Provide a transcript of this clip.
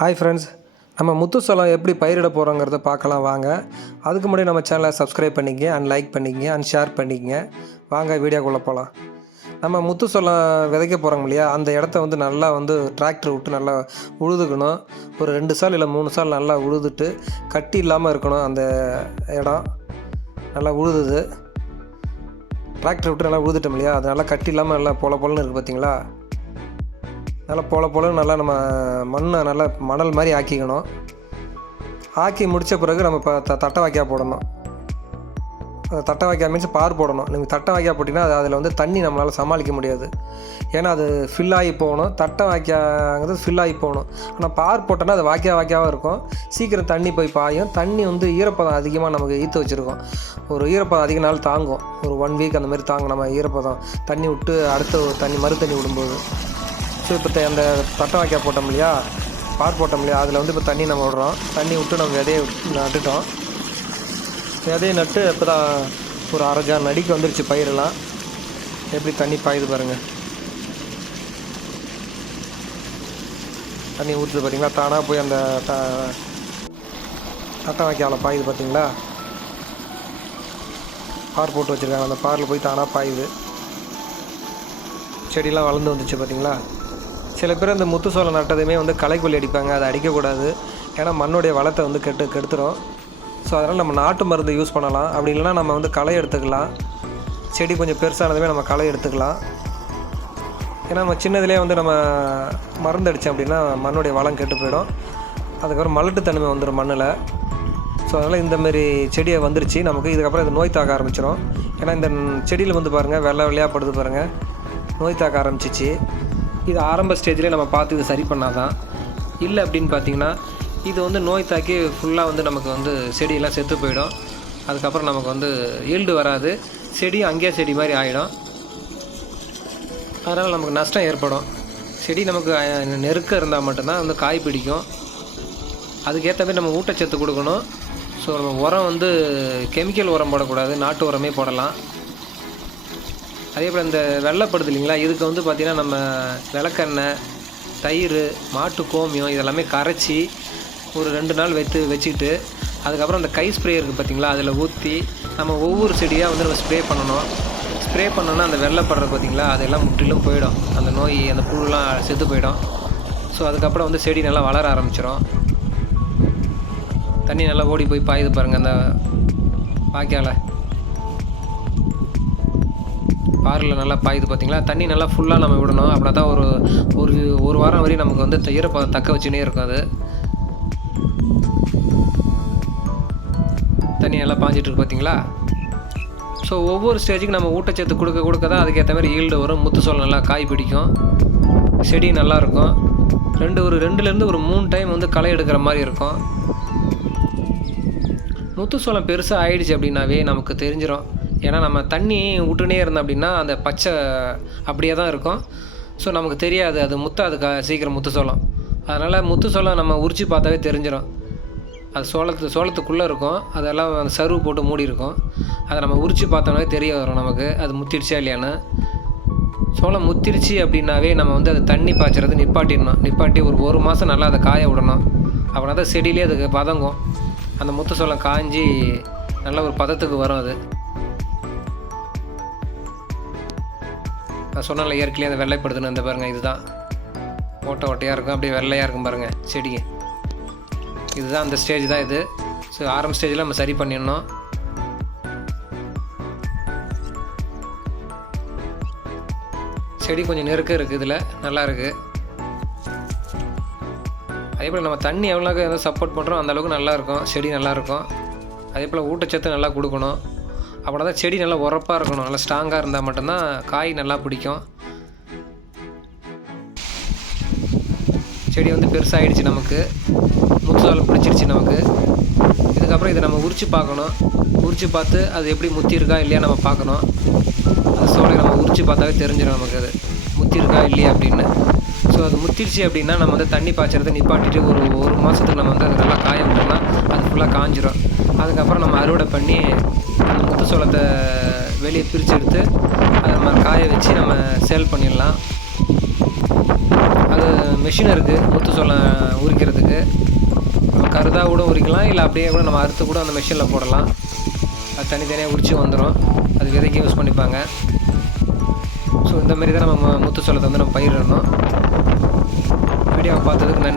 Hi friends நம்ம முத்துசோளம் எப்படி பயிரிட போகிறோங்கிறத பார்க்கலாம் வாங்க. அதுக்கு முன்னாடி நம்ம சேனலை சப்ஸ்கிரைப் பண்ணிக்கங்க அண்ட் லைக் பண்ணிக்கங்க அண்ட் ஷேர் பண்ணிக்கங்க. வாங்க வீடியோக்குள்ளே போகலாம் நம்ம முத்துசோளம் விதைக்க போகிறோம் இல்லையா? அந்த இடத்த வந்து நல்லா வந்து டிராக்டர் விட்டு நல்லா உழுதுக்கணும். ஒரு ரெண்டு சால் இல்லை மூணு சால் நல்லா உழுதுட்டு கட்டி இல்லாமல் இருக்கணும் அந்த இடம். நல்லா உழுதுது. டிராக்டர் விட்டு நல்லா உழுதுட்டோம் இல்லையா? அது நல்லா கட்டி இல்லாமல் நல்லா பொல பொலன்னு இருக்குது பார்த்தீங்களா நல்லா போல போல நல்லா நம்ம மண்ணை நல்லா மணல் மாதிரி ஆக்கிக்கணும். ஆக்கி முடித்த பிறகு நம்ம இப்போ த தட்டை வாய்க்கா போடணும். தட்டை வாய்க்கா மீன்ஸ் பார் போடணும். நீங்கள் தட்டை வாய்க்கா போட்டிங்கன்னா அது அதில் வந்து தண்ணி நம்மளால் சமாளிக்க முடியாது. ஏன்னா அது ஃபில் ஆகி போகணும். தட்டை வாய்க்காங்கிறது ஃபில் ஆகி போகணும். ஆனால் பார் போட்டோன்னா அது வாய்க்கா வாய்க்காவாக இருக்கும். சீக்கிரம் தண்ணி போய் பாயும். தண்ணி வந்து ஈரப்பதம் அதிகமாக நமக்கு ஈர்த்து வச்சுருக்கோம். ஒரு ஈரப்பதம் அதிக நாள் தாங்கும். ஒரு ஒன் வீக் அந்த மாதிரி தாங்கும் நம்ம ஈரப்பதம். தண்ணி விட்டு அடுத்த ஒரு தண்ணி மறு தண்ணி விடும்போது. ஸோ இப்போ அந்த தட்டை வாய்க்கா போட்டோம் இல்லையா? பார் போட்டோம் இல்லையா? அதில் வந்து இப்போ தண்ணி நம்ம விடுறோம். தண்ணி விட்டு நம்ம விதையை விட்டு நட்டுட்டோம். விதையை நட்டு இப்போ தான் ஒரு அரை ஜான் நடிக்கு வந்துருச்சு பயிரெல்லாம். எப்படி தண்ணி பாயுது பாருங்கள் தண்ணி ஊற்றுது பார்த்தீங்களா தானாக போய் அந்த த தட்டை வாய்க்கால பாயுது பார்த்தீங்களா பார் போட்டு வச்சுருக்காங்க. அந்த பாரில் போய் தானாக பாயுது. செடியெலாம் வளர்ந்து வந்துச்சு பார்த்தீங்களா சில பேர் அந்த முத்து சோளம் நட்டதுமே வந்து களைக்கொல்லி அடிப்பாங்க அதை அடிக்கக்கூடாது. ஏன்னா மண்ணுடைய வளத்தை வந்து கெட்டு கெடுத்துரும். ஸோ அதனால் நம்ம நாட்டு மருந்து யூஸ் பண்ணலாம். அப்படி இல்லைன்னா நம்ம வந்து களை எடுத்துக்கலாம். செடி கொஞ்சம் பெருசானதுமே நம்ம களை எடுத்துக்கலாம். ஏன்னா நம்ம சின்னதுலேயே வந்து நம்ம மருந்து அடித்தோம் அப்படின்னா மண்ணுடைய வளம் கெட்டு போயிடும். அதுக்கப்புறம் மலட்டுத்தன்மை வந்துடும் மண்ணில். ஸோ அதனால் இந்தமாரி செடியை வந்துருச்சு. நமக்கு இதுக்கப்புறம் இது நோய் தாக்க ஆரம்பிச்சிடும் ஏன்னா இந்த செடியில் வந்து பாருங்கள் வெள்ளை வெள்ளையாக படுது பாருங்கள் நோய் தாக்க ஆரம்பிச்சிச்சு. இது ஆரம்ப ஸ்டேஜ்லேயே நம்ம பார்த்து இது சரி பண்ணாதான். இல்லை அப்படின்னு பார்த்தீங்கன்னா இது வந்து நோய் தாக்கி ஃபுல்லாக வந்து நமக்கு வந்து செடியெல்லாம் செத்து போயிடும். அதுக்கப்புறம் நமக்கு வந்து ஈல்டு வராது. செடி அங்கேயே செடி மாதிரி ஆகிடும் அதனால் நமக்கு நஷ்டம் ஏற்படும். செடி நமக்கு நெருக்க இருந்தால் மட்டும்தான் வந்து காய் பிடிக்கும். அதுக்கேற்ற மாதிரி நம்ம ஊட்டச்சத்து கொடுக்கணும். ஸோ நம்ம உரம் வந்து கெமிக்கல் உரம் போடக்கூடாது. நாட்டு உரமே போடலாம். அதே போல் இந்த வெள்ளைப்படுது இல்லைங்களா? இதுக்கு வந்து பார்த்திங்கன்னா நம்ம விளக்கெண்ணெய் தயிர் மாட்டு கோமியம் இதெல்லாமே கரைச்சி ஒரு ரெண்டு நாள் வைத்து வச்சுக்கிட்டு அதுக்கப்புறம் அந்த கை ஸ்ப்ரே இருக்குது பார்த்திங்களா அதில் ஊற்றி நம்ம ஒவ்வொரு செடியாக வந்து நம்ம ஸ்ப்ரே பண்ணணும். ஸ்ப்ரே பண்ணோன்னா அந்த வெள்ளைப்படுறது பார்த்தீங்களா அதெல்லாம் முற்றிலும் போயிடும். அந்த நோய் அந்த புழுலாம் செத்து போயிடும். ஸோ அதுக்கப்புறம் வந்து செடி நல்லா வளர ஆரம்பிச்சிடும் தண்ணி நல்லா ஓடி போய் பாயுது பாருங்கள் அந்த வாய்க்கால. பாரில் நல்லா பாயுது பார்த்தீங்களா தண்ணி நல்லா ஃபுல்லாக நம்ம விடணும். அப்படின்னா தான் ஒரு ஒரு ஒரு வாரம் வரையும் நமக்கு வந்து த- ஈரப்பதம் தக்க வச்சுனே இருக்கும் அது. தண்ணி நல்லா பாஞ்சிட்ருக்கு பார்த்தீங்களா ஸோ ஒவ்வொரு ஸ்டேஜுக்கு நம்ம ஊட்டச்சத்து கொடுக்க கொடுக்க தான் அதுக்கேற்ற மாதிரி ஈல்டு வரும். முத்து சோளம் நல்லா காய் பிடிக்கும். செடி நல்லா இருக்கும். ரெண்டு ஒரு ரெண்டுலேருந்து ஒரு மூணு டைம் வந்து களை எடுக்கிற மாதிரி இருக்கும். முத்து சோளம் பெருசாக ஆயிடுச்சு அப்படின்னாவே நமக்கு தெரிஞ்சிடும் ஏன்னா நம்ம தண்ணி விட்டுனே இருந்தோம் அப்படின்னா அந்த பச்சை அப்படியே தான் இருக்கும். ஸோ நமக்கு தெரியாது. அது முத்தாக அது க சீக்கிரம் முத்து சோளம். அதனால் முத்து சோளம் நம்ம உரிச்சு பார்த்தாவே தெரிஞ்சிடும் அது சோளத்து சோளத்துக்குள்ளே இருக்கும். அதெல்லாம் அந்த சருவு போட்டு மூடி இருக்கும். அதை நம்ம உரிச்சு பார்த்தோம்னாவே தெரிய வரும் நமக்கு. அது முத்திடுச்சா இல்லையான்னு. சோளம் முத்திருச்சு அப்படின்னாவே நம்ம வந்து அது தண்ணி பாய்ச்சறது நிப்பாட்டிடணும். நிப்பாட்டி ஒரு ஒரு மாதம் நல்லா அதை காய விடணும். அப்படின்னா தான் செடியிலே அதுக்கு பதங்கும். அந்த முத்து சோளம் காஞ்சி நல்ல ஒரு பதத்துக்கு வரும் அது. நான் சொன்னல இயற்கையிலே அந்த வெள்ளைப்படுதுன்னு அந்த பாருங்கள் இதுதான். ஓட்டை ஓட்டையாக இருக்கும் அப்படியே வெள்ளையாக இருக்கும் பாருங்கள் செடிங்க இதுதான் அந்த ஸ்டேஜ் தான் இது. ஸோ ஆரம்ப ஸ்டேஜில் நம்ம சரி பண்ணிடணும். செடி கொஞ்சம் நெருக்கம் இருக்குது இதில் நல்லா இருக்குது அதே போல் நம்ம தண்ணி எவ்வளோக்கு எதாவது சப்போர்ட் பண்ணுறோம் அந்த அளவுக்கு செடி நல்லாயிருக்கும் அதே போல் ஊட்டச்சத்து நல்லா கொடுக்கணும். அப்படின்னா தான் செடி நல்லா உரப்பாக இருக்கணும். நல்லா ஸ்ட்ராங்காக இருந்தால் மட்டும்தான் காய் நல்லா பிடிக்கும். செடி வந்து பெருசாகிடுச்சு நமக்கு. முத்துசாலம் பிடிச்சிருச்சு நமக்கு. இதுக்கப்புறம் இதை நம்ம உரிச்சு பார்க்கணும். உரிச்சு பார்த்து அது எப்படி முத்தி இருக்கா இல்லையா நம்ம பார்க்கணும். அந்த சோலை நம்ம உரிச்சு பார்த்தாவே தெரிஞ்சிடும் நமக்கு அது. முத்தி இருக்கா இல்லையா அப்படின்னு. ஸோ அது முத்திருச்சு அப்படின்னா நம்ம வந்து தண்ணி பாய்ச்சறதை நிப்பாட்டிட்டு ஒரு ஒரு மாதத்துக்கு நம்ம வந்து அது நல்லா காய விட்டோம்னா அது ஃபுல்லாக காஞ்சிரும். அதுக்கப்புறம் நம்ம அறுவடை பண்ணி அந்த முத்து சோளத்தை வெளியே பிரித்து எடுத்து அதை நம்ம காய வச்சு நம்ம சேல் பண்ணிடலாம். அது மிஷின் இருக்குது முத்து சோளம் உரிக்கிறதுக்கு. கருதாக கூட உரிக்கலாம் இல்லை அப்படியே கூட நம்ம அறுத்து கூட அந்த மிஷினில் போடலாம். அது தனித்தனியாக உரிச்சு வந்துடும் அது விதைக்கு யூஸ் பண்ணிப்பாங்க. ஸோ இந்த மாதிரி தான் நம்ம முத்து சோளத்தை வந்து நம்ம பயிரிடணும். வீடியோவை பார்த்ததுக்கு நன்றி.